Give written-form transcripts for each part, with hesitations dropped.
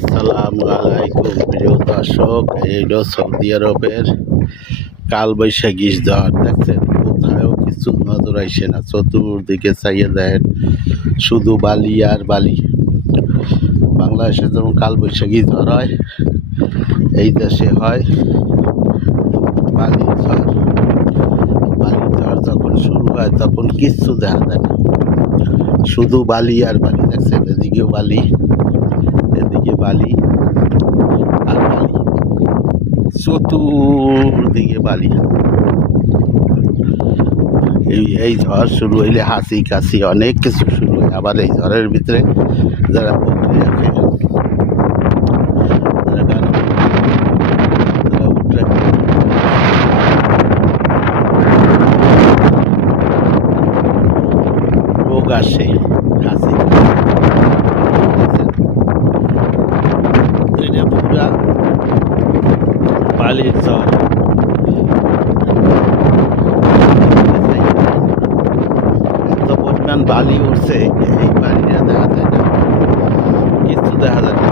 আসসালামু আলাইকুম প্রিয় দর্শক, এইটা সৌদি আরবের কালবৈশাখী ঝড়। দেখছেন, কোথাও কিছু নজর আইসে না, চতুর্দিকে চাইয়ে দেন শুধু বালি আর বালি। বাংলাদেশে যেমন কালবৈশাখী ঝড় হয়, এই দেশে হয় বালির ঝড়। বালির ঝড় যখন শুরু হয় তখন কিচ্ছু দেখা যায় না, শুধু বালি আর বালি। দেখছেন, এদিকেও বালি, এদিকে বালি আর বালি, চতুর্দিকে বালি। এই ঝড় শুরু হইলে হাসি কাশি অনেক কিছু শুরু হয়। আবার এই ঝড়ের ভিতরে যারা পুকুরে রাখে, যারা গান যারা উঠে রোগ আসে, হাসি এটা পুরা বালির ঝড়। এত পরিমাণ বালি উঠছে, এই বালিটা দেখা যায় না, কিছু দেখা যায় না।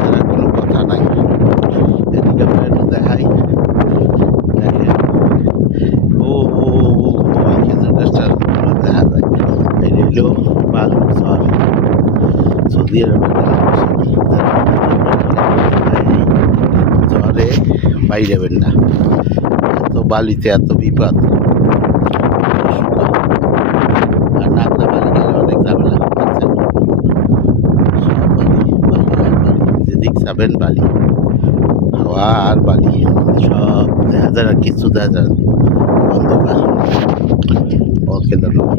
ছাড়া কোনো কথা নাই। এদিকে আমরা একটু দেখাই, দেখেন ওই খেজুর গাছটার দেখা যায়। এই হইল বালুর ঝড়, সৌদি আরবের ঝড়ে বাইরেবেন না, এত বালিতে এত বিপদ। আর নাকড়া বালি গেলে অনেক ঝামেলা। সব বালি, বালি আর বালি, যেদিক যাবেন বালি, হাওয়া আর বালি, সব দেখা যায় আর কিছু দেখা যায় না, অন্ধকার। ওকে, ধন্যবাদ।